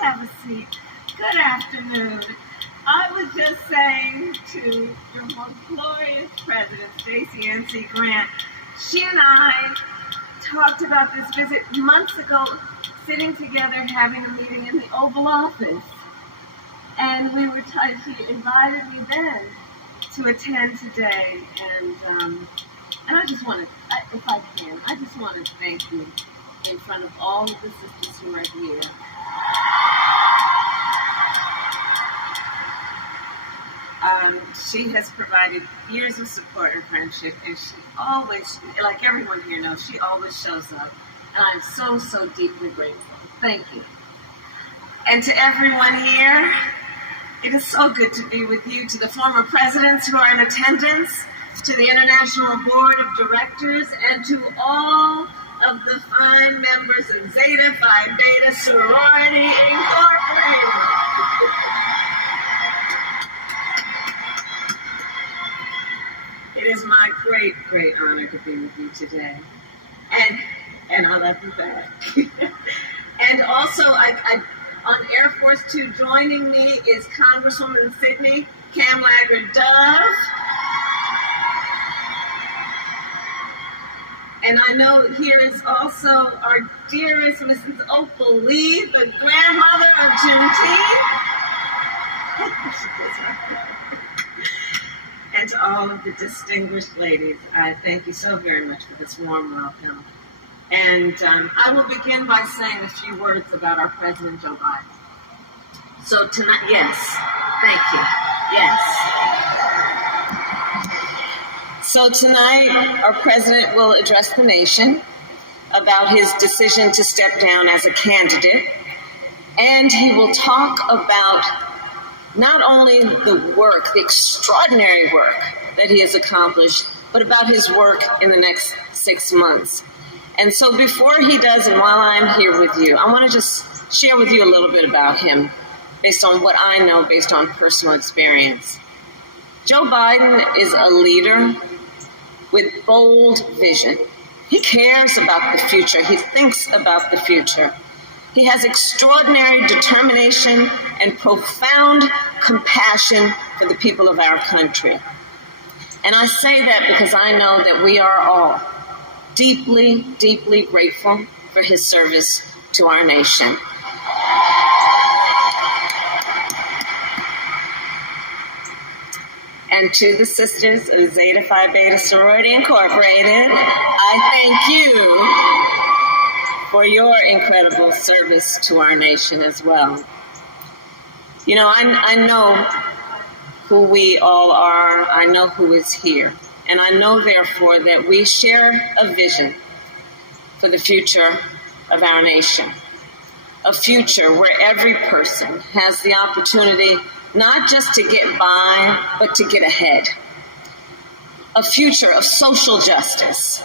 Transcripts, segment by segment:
have a seat. Good afternoon. I was just saying to your most glorious president, Stacey N.C. Grant, she and I talked about this visit months ago, sitting together, having a meeting in the Oval Office. And she invited me then to attend today. And I just want to, if I can, I just want to thank you in front of all of the sisters who are here. She has provided years of support and friendship, and she always, like everyone here knows, she always shows up. And I'm so, so deeply grateful. Thank you. And to everyone here, it is so good to be with you. To the former presidents who are in attendance, to the International Board of Directors, and to all of the fine members of Zeta Phi Beta Sorority Incorporated. It is my great, great honor to be with you today. And I'll let you back. And also, on Air Force Two, joining me is Congresswoman Sydney Kamlager-Dove. And I know here is also our dearest Mrs. Opal Lee, the grandmother of Juneteenth. And to all of the distinguished ladies, I thank you so very much for this warm welcome. And I will begin by saying a few words about our President Joe Biden. So tonight, yes, thank you, yes. So tonight, our President will address the nation about his decision to step down as a candidate, and he will talk about not only the work, the extraordinary work that he has accomplished, but about his work in the next 6 months. And so before he does, and while I'm here with you, I want to just share with you a little bit about him based on what I know, based on personal experience. Joe Biden is a leader with bold vision. He cares about the future. He thinks about the future. He has extraordinary determination and profound compassion for the people of our country. And I say that because I know that we are all deeply, deeply grateful for his service to our nation. And to the sisters of Zeta Phi Beta Sorority Incorporated, I thank you for your incredible service to our nation as well. You know, I know who we all are. I know who is here. And I know, therefore, that we share a vision for the future of our nation. A future where every person has the opportunity not just to get by, but to get ahead. A future of social justice,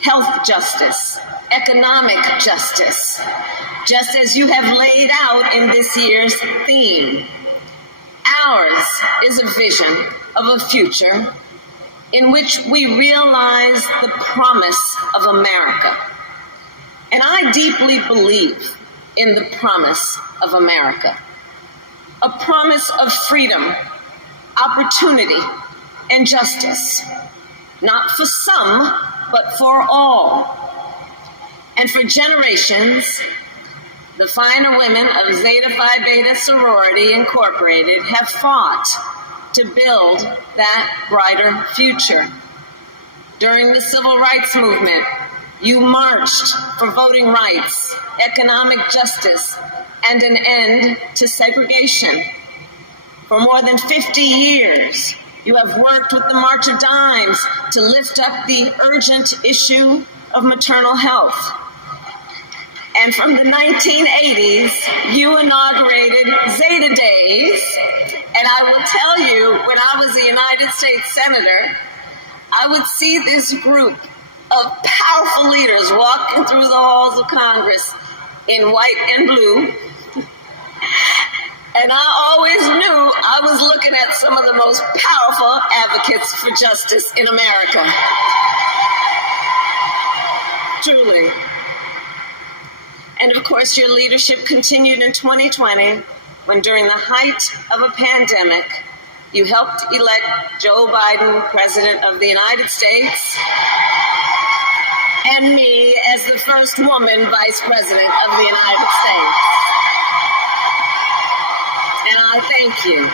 health justice, economic justice, just as you have laid out in this year's theme. Ours is a vision of a future in which we realize the promise of America. And I deeply believe in the promise of America. A promise of freedom, opportunity, and justice. Not for some, but for all. And for generations, the finer women of Zeta Phi Beta Sorority Incorporated have fought to build that brighter future. During the Civil Rights Movement, you marched for voting rights, economic justice, and an end to segregation. For more than 50 years, you have worked with the March of Dimes to lift up the urgent issue of maternal health. And from the 1980s, you inaugurated Zeta Days. And I will tell you, when I was a United States Senator, I would see this group of powerful leaders walking through the halls of Congress in white and blue. And I always knew I was looking at some of the most powerful advocates for justice in America. Truly. And of course, your leadership continued in 2020 when, during the height of a pandemic, you helped elect Joe Biden President of the United States and me as the first woman Vice President of the United States. And I thank you.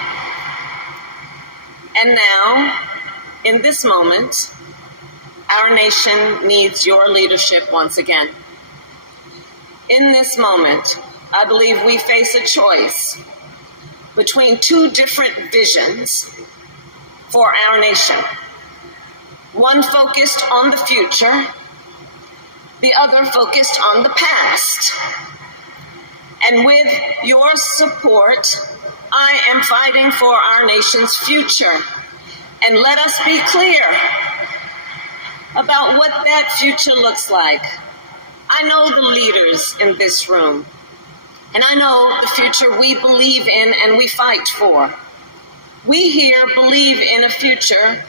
And now, in this moment, our nation needs your leadership once again. In this moment, I believe we face a choice between two different visions for our nation. One focused on the future, the other focused on the past. And with your support, I am fighting for our nation's future. And let us be clear about what that future looks like. I know the leaders in this room, and I know the future we believe in and we fight for. We here believe in a future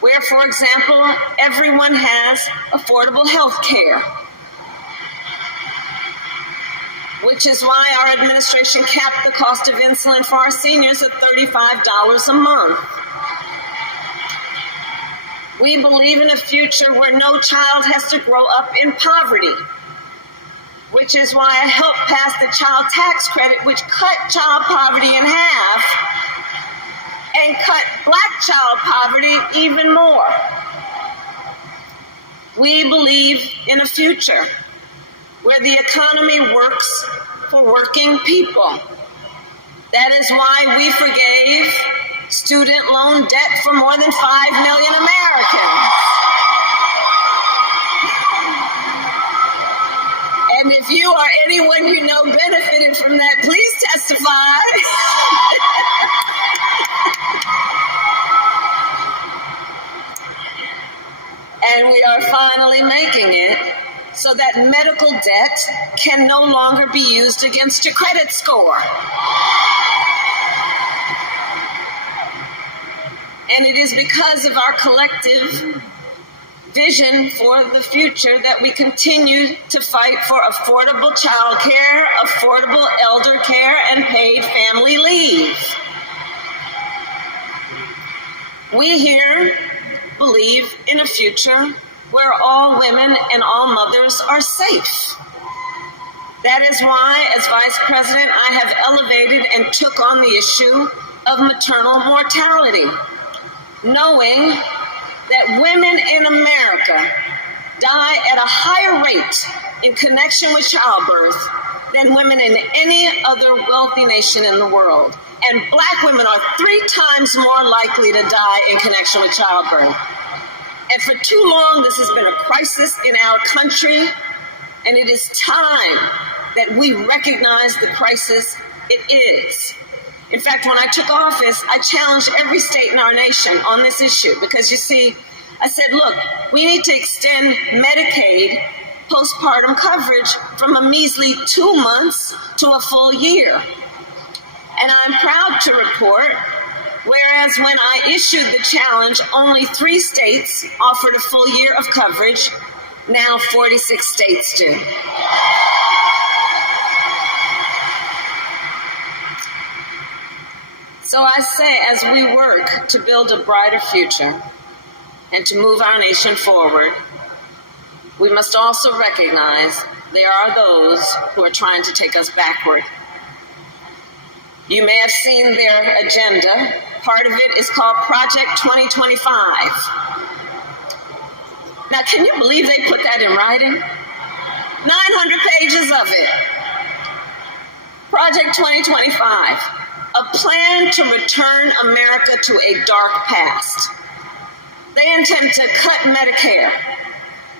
where, for example, everyone has affordable health care, which is why our administration capped the cost of insulin for our seniors at $35 a month. We believe in a future where no child has to grow up in poverty, which is why I helped pass the child tax credit, which cut child poverty in half and cut Black child poverty even more. We believe in a future where the economy works for working people. That is why we forgave student loan debt for more than 5 million Americans. And if you or anyone you know benefited from that, please testify. And we are finally making it so that medical debt can no longer be used against your credit score. And it is because of our collective vision for the future that we continue to fight for affordable child care, affordable elder care, and paid family leave. We here believe in a future where all women and all mothers are safe. That is why, as Vice President, I have elevated and took on the issue of maternal mortality, knowing that women in America die at a higher rate in connection with childbirth than women in any other wealthy nation in the world. And Black women are 3 times more likely to die in connection with childbirth. And for too long, this has been a crisis in our country, and it is time that we recognize the crisis it is. In fact, when I took office, I challenged every state in our nation on this issue because, you see, I said, look, we need to extend Medicaid postpartum coverage from a measly 2 months to a full year. And I'm proud to report, whereas when I issued the challenge, only 3 states offered a full year of coverage, now 46 states do. So I say, as we work to build a brighter future and to move our nation forward, we must also recognize there are those who are trying to take us backward. You may have seen their agenda. Part of it is called Project 2025. Now, can you believe they put that in writing? 900 pages of it. Project 2025. A plan to return America to a dark past. They intend to cut Medicare,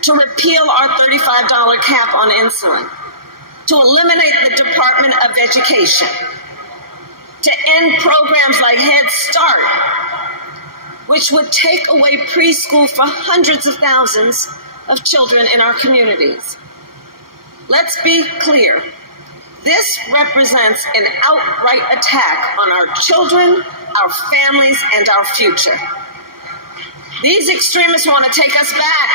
to repeal our $35 cap on insulin, to eliminate the Department of Education, to end programs like Head Start, which would take away preschool for hundreds of thousands of children in our communities. Let's be clear. This represents an outright attack on our children, our families, and our future. These extremists want to take us back,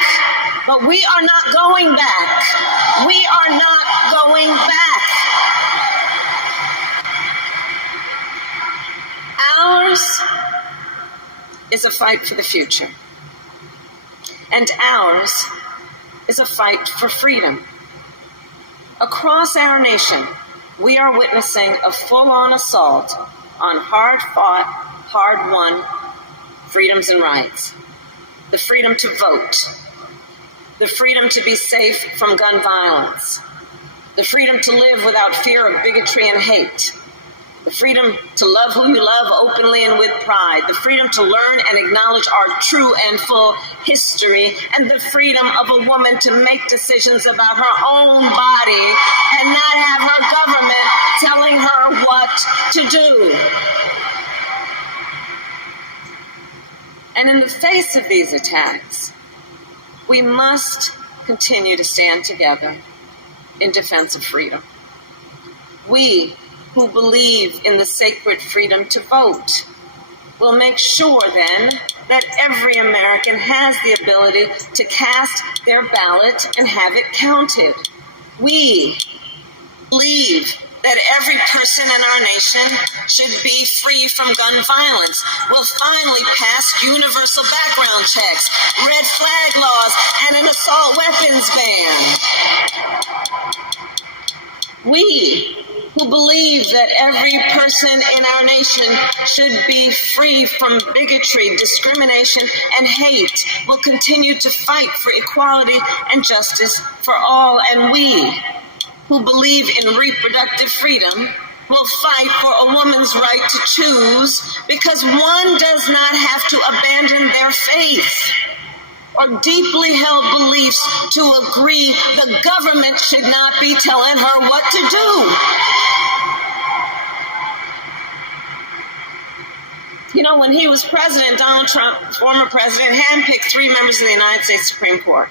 but we are not going back. We are not going back. Ours is a fight for the future. And ours is a fight for freedom. Across our nation, we are witnessing a full-on assault on hard-fought, hard-won freedoms and rights. The freedom to vote, the freedom to be safe from gun violence, the freedom to live without fear of bigotry and hate, the freedom to love who you love openly and with pride, the freedom to learn and acknowledge our true and full history, and the freedom of a woman to make decisions about her own body and not have her government telling her what to do. And in the face of these attacks, we must continue to stand together in defense of freedom. We who believe in the sacred freedom to vote will make sure then that every American has the ability to cast their ballot and have it counted. We believe that every person in our nation should be free from gun violence. We'll finally pass universal background checks, red flag laws, and an assault weapons ban. We who believe that every person in our nation should be free from bigotry, discrimination, and hate will continue to fight for equality and justice for all. And we who believe in reproductive freedom will fight for a woman's right to choose, because one does not have to abandon their faith or deeply held beliefs to agree the government should not be telling her what to do. You know, when he was president, Donald Trump, former president, handpicked 3 members of the United States Supreme Court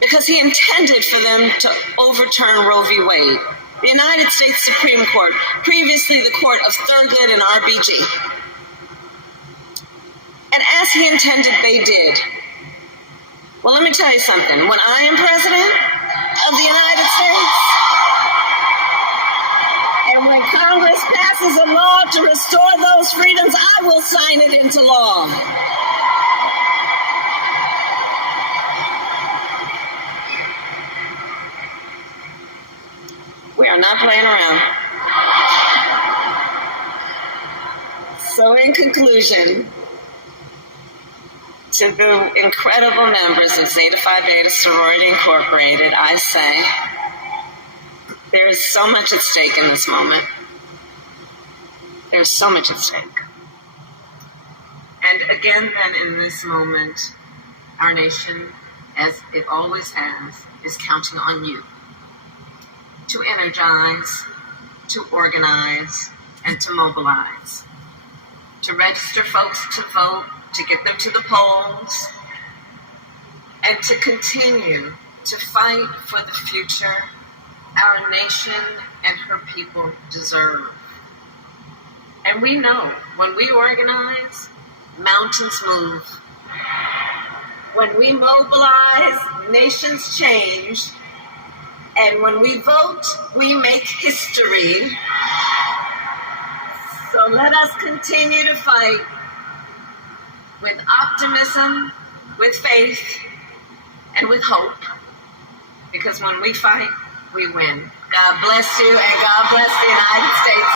because he intended for them to overturn Roe v. Wade, the United States Supreme Court, previously the court of Thurgood and RBG. And as he intended, they did. Well, let me tell you something. When I am president of the United States, and when Congress passes a law to restore those freedoms, I will sign it into law. We are not playing around. So in conclusion, to the incredible members of Zeta Phi Beta Sorority Incorporated, I say, there is so much at stake in this moment. There's so much at stake. And again, then, in this moment, our nation, as it always has, is counting on you to energize, to organize, and to mobilize, to register folks to vote, to get them to the polls, and to continue to fight for the future our nation and her people deserve. And we know when we organize, mountains move. When we mobilize, nations change. And when we vote, we make history. So let us continue to fight with optimism, with faith, and with hope. Because when we fight, we win. God bless you, and God bless the United States.